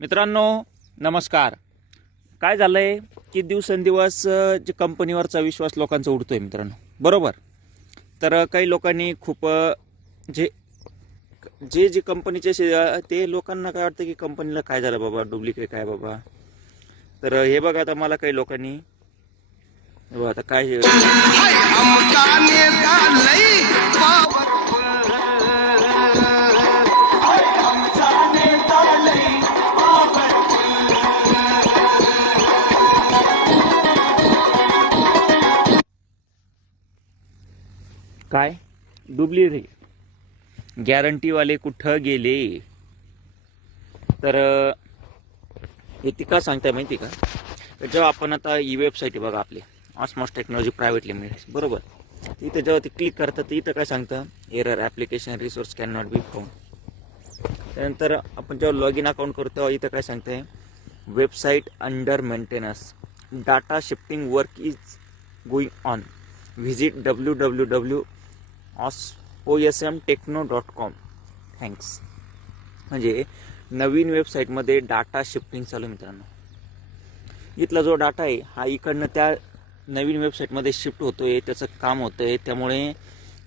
मित्रांनो नमस्कार. काय झालंय की दिवसेंदिवस जे कंपनीवरचा विश्वास लोकांचा उडतोय मित्रांनो, बरोबर. तर काही लोकांनी खूप जे जे जे कंपनीचे ते लोकांना काय वाटतं की कंपनीला काय झालं बाबा, डुप्लिकेट काय बाबा. तर हे बघा, आता मला काही लोकांनी हे बघा आता काय काय डुप्लिकेट गॅरंटीवाले कुठं गेले. तर हे ती का सांगताय माहिती का, जेव्हा आपण आता ही वेबसाईट आहे बघा आपली ऑस्मॉस टेक्नॉलॉजी प्रायव्हेट लिमिटेड, बरोबर. इथं जेव्हा ते क्लिक करतात तर इथं काय सांगतं, error application resource can not be found. त्यानंतर आपण जेव्हा लॉग इन अकाउंट करतो तेव्हा इथं काय सांगतंय, website under maintenance, data shifting work is going on, visit www.osmtechno.com thanks. म्हणजे नवीन वेबसाईटमध्ये डाटा शिफ्टिंग चालू मित्रांनो. इथला जो डाटा आहे हा इकडनं त्या नवीन वेबसाईटमध्ये शिफ्ट होतोय, त्याचं काम होतंय. त्यामुळे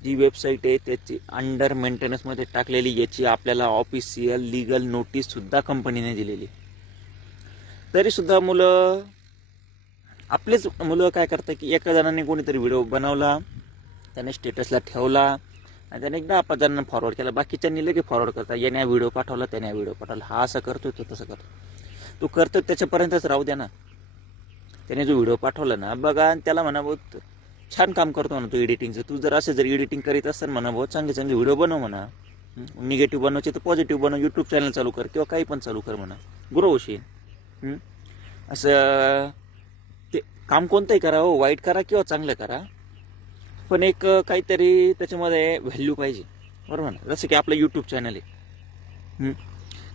जी वेबसाईट आहे त्याची अंडर मेंटेनन्समध्ये टाकलेली याची आपल्याला ऑफिशियल लीगल नोटीससुद्धा कंपनीने दिलेली. तरीसुद्धा आपलेच मुलं काय करतात की एका जणाने कोणीतरी व्हिडिओ बनवला, त्याने स्टेटसला ठेवला आणि त्याने एकदा 5 जणांना फॉरवर्ड केला, बाकीच्यांनी लगेच फॉरवर्ड करतात. याने व्हिडिओ पाठवला, त्याने व्हिडिओ पाठवला, हा असं करतोय तो तसं करतो. तो करतो त्याच्यापर्यंतच राहू द्या ना. त्याने जो व्हिडिओ पाठवला ना बघा, आणि त्याला म्हणा बहुत छान काम करतो म्हणा तू एडिटिंगचं. तू जर असं एडिटिंग करीत असेल म्हणा, बहुत चांगले चांगले व्हिडिओ बनव म्हणा. निगेटिव्ह बनवायचे तर पॉझिटिव्ह बनव, यूट्यूब चॅनल चालू कर किंवा काही पण चालू कर म्हणा, ग्रो होशील. असं ते काम कोणतंही करा हो, वाईट करा किंवा चांगलं करा, पण एक काहीतरी त्याच्यामध्ये व्हॅल्यू पाहिजे, बरोबर ना. जसं की आपलं यूट्यूब चॅनल आहे,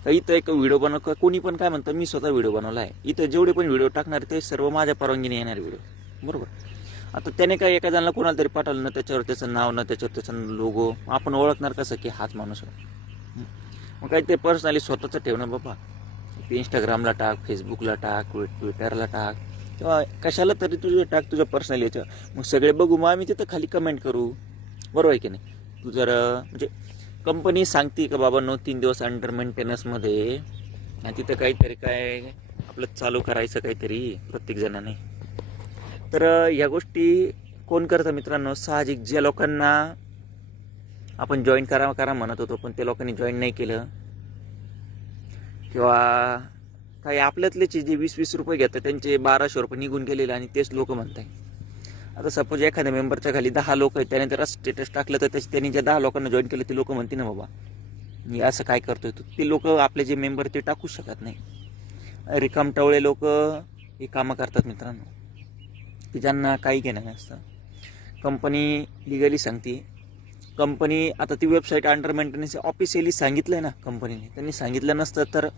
इथं एक व्हिडिओ बनव, कोणी पण काय म्हणतं मी स्वतः व्हिडिओ बनवला आहे, इथं जेवढे पण व्हिडिओ टाकणार ते सर्व माझ्या परवानगीने येणार व्हिडिओ, बरोबर. आता त्याने काय एका जणाला कोणाला तरी पाठवलं ना, त्याच्यावर त्याचं नाव ना, त्याच्यावर त्याचा लोगो, आपण ओळखणार कसं की हाच माणूस आहे. मग काही ते पर्सनली स्वतःचं ठेवणं बाबा, ते इंस्टाग्रामला टाक, फेसबुकला टाक, ट्विटरला टाक किंवा कशाला तरी तुझं टाक, तुझं पर्सनल याचं. मग सगळे बघू, मग आम्ही तिथं खाली कमेंट करू, बरोबर आहे की नाही. तू जर म्हणजे कंपनी सांगते का बाबा 3 दिवस अंडर मेंटेनन्समध्ये, आणि तिथं काहीतरी काय आपलं चालू करायचं काहीतरी प्रत्येक जणाने. तर ह्या गोष्टी कोण करतं मित्रांनो, साहजिक ज्या लोकांना आपण जॉईन करा म्हणत होतो पण त्या लोकांनी जॉईन नाही केलं, किंवा काही आपल्यातलेच जे 20-20 रुपये घेतात त्यांचे 1200 रुपये निघून गेलेले आणि तेच लोक म्हणताय. आता सपोज एखाद्या मेंबरच्या खाली 10 लोक आहेत, त्याने जर स्टेटस टाकलं तर त्यांनी ज्या 10 लोकांना जॉईन केलं ते लोक म्हणते ना बाबा मी असं काय करतोय, ते लोक आपले जे मेंबर ते टाकू शकत नाही. रिकामटवळे लोक हे कामं करतात मित्रांनो, की ज्यांना काही घेणं नसतं. कंपनी लिगली सांगते, कंपनी आता ती वेबसाईट अंडर मेंटेनन्स ऑफिशियली सांगितलं आहे ना कंपनीने, त्यांनी सांगितलं नसतं तर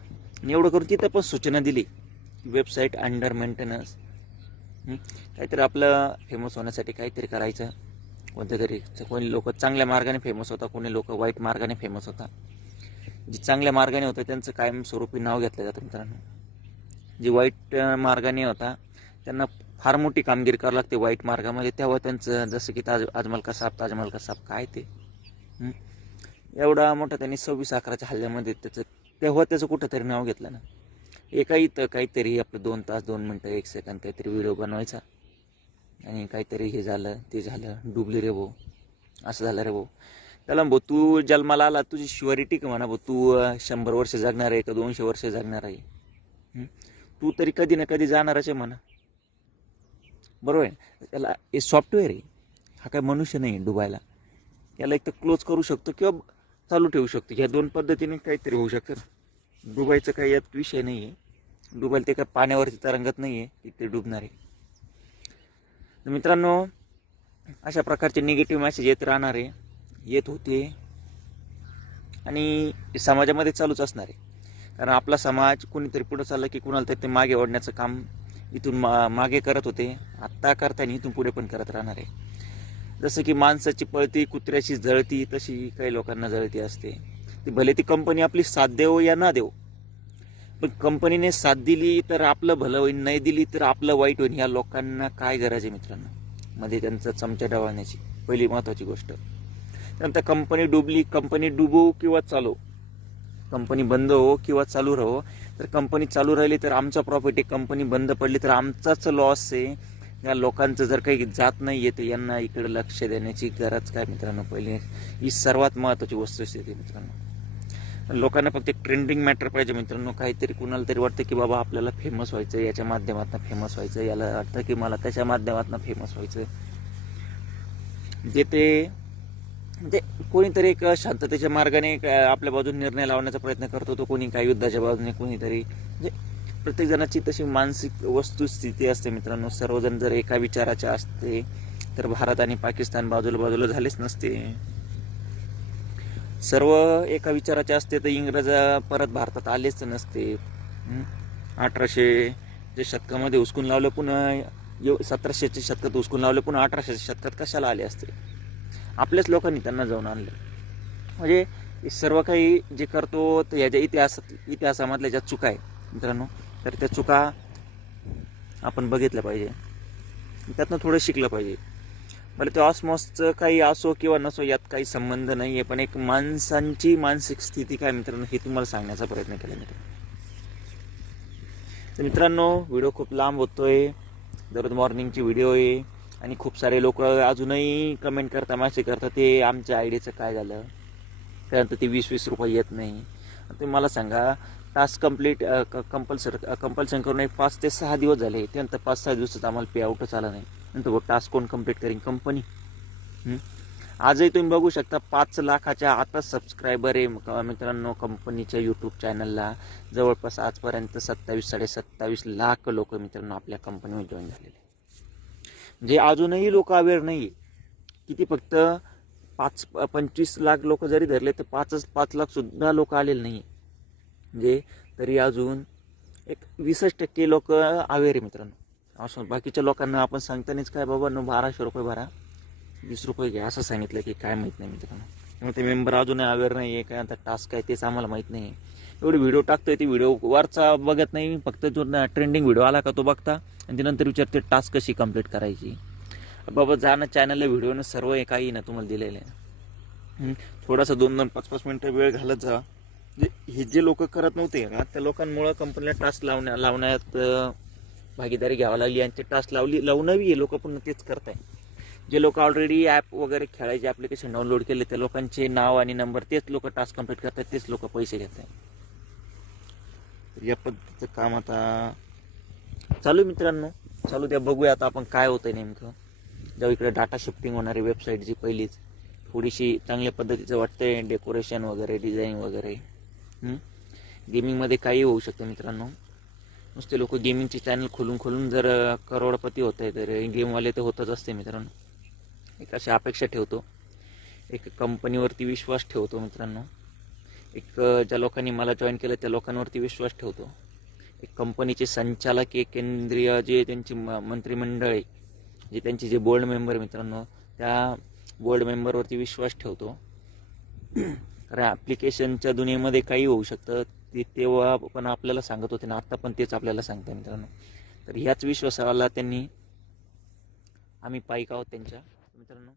एवढं करून तिथं पण सूचना दिली वेबसाईट अंडर मेंटेनन्स. काहीतरी आपलं फेमस होण्यासाठी काहीतरी करायचं, कोणत्या तरी. कोणी लोक चांगल्या मार्गाने फेमस होता, कोणी लोक वाईट मार्गाने फेमस होता. जे चांगल्या मार्गाने होतं त्यांचं कायमस्वरूपी नाव घेतलं जातं मित्रांनो. जे वाईट मार्गाने होता त्यांना फार मोठी कामगिरी करावी लागते वाईट मार्गामध्ये, तेव्हा त्यांचं जसं की ताजमहल का साहेब काय ते एवढा मोठा त्यांनी 26 अकराच्या हल्ल्यामध्ये तेव्हा त्याचं कुठंतरी नाव घेतलं ना. इथं काहीतरी आपलं 2 तास 2 मिनटं 1 सेकंद काहीतरी व्हिडिओ बनवायचा आणि काहीतरी हे झालं ते झालं, डुबली रे भाऊ, असं झालं रे भाऊ. त्याला भाऊ तू जन्माला आला, तुझी श्युअरिटी का म्हणा भाऊ, तू 100 वर्ष जगणार आहे का 200 वर्ष जगणार आहे, तू तरी कधी ना कधी जाणारच आहे म्हणा, बरोबर आहे. त्याला हे सॉफ्टवेअर आहे, हा काय मनुष्य नाही डुबायला. याला एक तर क्लोज करू शकतो किंवा चालू ठेवू शकतो, ह्या 2 पद्धतीने काहीतरी होऊ शकतं. डुबायचं काही यात विषय नाही आहे, डुबायला ते काय पाण्यावरती तरंगत नाही आहे की ते डुबणार आहे. तर मित्रांनो अशा प्रकारचे निगेटिव्ह मेसेज येत राहणार आहे, येत होते आणि समाजामध्ये चालूच असणार आहे. कारण आपला समाज कोणीतरी पुढं चाललं की कुणाला तरी ते मागे ओढण्याचं काम इथून मागे करत होते, आत्ता करताना इथून पुढे पण करत राहणार आहे. जसं की माणसाची पळती कुत्र्याची जळती, तशी काही लोकांना जळती असते. ती भले ती कंपनी आपली साथ देव या ना देव, पण कंपनीने साथ दिली तर आपलं भलं होईल, नाही दिली तर आपलं वाईट होईल. ह्या लोकांना काय गरज आहे मित्रांनो मध्ये त्यांचा चमचा डावळण्याची, पहिली महत्त्वाची गोष्ट. त्यानंतर कंपनी डुबली, कंपनी डुबो किंवा चालो, कंपनी बंद हो किंवा चालू राहो, तर कंपनी चालू राहिली तर आमचा प्रॉफिट आहे, कंपनी बंद पडली तर आमचाच लॉस आहे. या लोकांचं जर काही जात नाही येते, यांना इकडे लक्ष देण्याची गरज काय मित्रांनो. पहिली ही सर्वात महत्त्वाची वस्तुस्थिती मित्रांनो. लोकांना फक्त एक ट्रेंडिंग मॅटर पाहिजे मित्रांनो. काहीतरी कुणाला तरी वाटतं की बाबा आपल्याला फेमस व्हायचं, याच्या माध्यमातून फेमस व्हायचं, याला वाटतं की मला त्याच्या माध्यमातून फेमस व्हायचं. जे ते म्हणजे कोणीतरी एक शांततेच्या मार्गाने आपल्या बाजूने निर्णय लावण्याचा प्रयत्न करतो, तो कोणी काही युद्धाच्या बाजूने, कोणीतरी म्हणजे प्रत्येक जणाची तशी मानसिक वस्तुस्थिती असते मित्रांनो. सर्वजण जर एका विचाराचे असते तर भारत आणि पाकिस्तान बाजूला बाजूला झालेच नसते. सर्व एका विचाराचे असते तर इंग्रज परत भारतात आलेच नसते. 1800च्या शतकामध्ये हुसकून लावलं, पुन्हा 1700च्या शतकात हुसकून लावलं, पुन्हा 1800च्या शतकात कशाला आले असते. आपल्याच लोकांनी त्यांना जाऊन आणलं. म्हणजे सर्व काही जे करतो तर याच्या इतिहासामधल्या ज्या चुका आहे मित्रांनो, तर त्या चुका आपण बघितल्या पाहिजे, त्यातनं थोडं शिकलं पाहिजे. बरं, ते ऑस्मॉसचं काही असो किंवा नसो यात काही संबंध नाही आहे, पण एक माणसांची मानसिक स्थिती काय मित्रांनो हे तुम्हाला सांगण्याचा प्रयत्न केला मित्रांनो. तर मित्रांनो व्हिडिओ खूप लांब होतोय, दररोज मॉर्निंगची व्हिडिओ आहे आणि खूप सारे लोक अजूनही कमेंट करता, मेसेज करतात ते आमच्या आयडीचं काय झालं, त्यानंतर ते 20-20 रुपये येत नाही. ते मला सांगा, टास्क कंप्लीट कंपल्सन करून एक 5 ते 6 दिवस झाले, त्यानंतर 5-6 दिवसात आम्हाला पे आउटच आला नाही. नंतर टास्क कोण कंप्लीट करेन, कंपनी. आजही तुम्ही बघू शकता 5 लाखाच्या आता सबस्क्रायबर आहे मित्रांनो कंपनीच्या यूट्यूब चॅनलला. जवळपास आजपर्यंत 27-27.5 लाख लोक मित्रांनो आपल्या कंपनीवर जॉईन झालेले. म्हणजे अजूनही लोक अवेअर नाही. किती फक्त 25 लाख लोक जरी धरले तर 5 लाख सुद्धा लोक आलेले नाही. म्हणजे तरी अजून एक 20% लोक अवेअर आहे मित्रांनो. असं बाकीच्या लोकांना आपण सांगतानाच काय बाबा 1200 रुपये भरा, 20 रुपये घ्या असं सांगितलं की काय माहीत नाही मित्रांनो. मग ते मेंबर अजूनही अवेअर नाही आहे, काय आता टास्क काय तेच आम्हाला माहीत नाही आहे. एवढे व्हिडिओ टाकतोय, ते व्हिडिओ वरचा बघत नाही, फक्त जो ट्रेंडिंग व्हिडिओ आला का तो बघता आणि त्यानंतर विचारते टास्क कशी कंप्लीट करायची. बाबा जाणं चॅनलला व्हिडिओनं सर्व काही ना तुम्हाला दिलेलं आहे. थोडासा 2-2, 5-5 मिनटं वेळ घालत जा. हे जे लोक करत नव्हते का त्या लोकांमुळे कंपनीला टास्क लावण्यात भागीदारी घ्यावी लागली आणि ते टास्क लावूनही लोक पुन्हा तेच करत आहे. जे लोक ऑलरेडी ॲप वगैरे खेळायचे ॲप्लिकेशन डाउनलोड केले त्या लोकांचे नाव आणि नंबर तेच लोक टास्क कंप्लीट करतात, तेच लोक पैसे घेत आहेत. या पद्धतीचं काम आता चालू मित्रांनो, चालू द्या, बघूया आता आपण काय होतंय नेमकं. जेव्हा इकडे डाटा शिफ्टिंग होणारी वेबसाईटची पहिलीच थोडीशी चांगल्या पद्धतीचं वाटतंय, डेकोरेशन वगैरे, डिझाईन वगैरे. गेमिंगमध्ये काही होऊ शकतं मित्रांनो. नुसते लोक गेमिंगचे चॅनल खोलून जर करोडपती होत आहे तर गेमवाले तर होतच असते मित्रांनो. एक अशी अपेक्षा ठेवतो, एक कंपनीवरती विश्वास ठेवतो मित्रांनो. एक ज्या लोकांनी मला जॉईन केलं त्या लोकांवरती विश्वास ठेवतो. एक कंपनीचे संचालक, एक केंद्रीय जे त्यांची मंत्रिमंडळ आहे, जे त्यांचे जे बोर्ड मेंबर मित्रांनो, त्या बोर्ड मेंबरवरती विश्वास ठेवतो. कारण ॲप्लिकेशनच्या दुनियेमध्ये काही होऊ शकतं, ते तेव्हा पण आपल्याला सांगत होते ना, आत्ता पण तेच आपल्याला सांगतं मित्रांनो. तर ह्याच विश्वासाला आम्ही पाईक आहोत त्यांच्या मित्रांनो.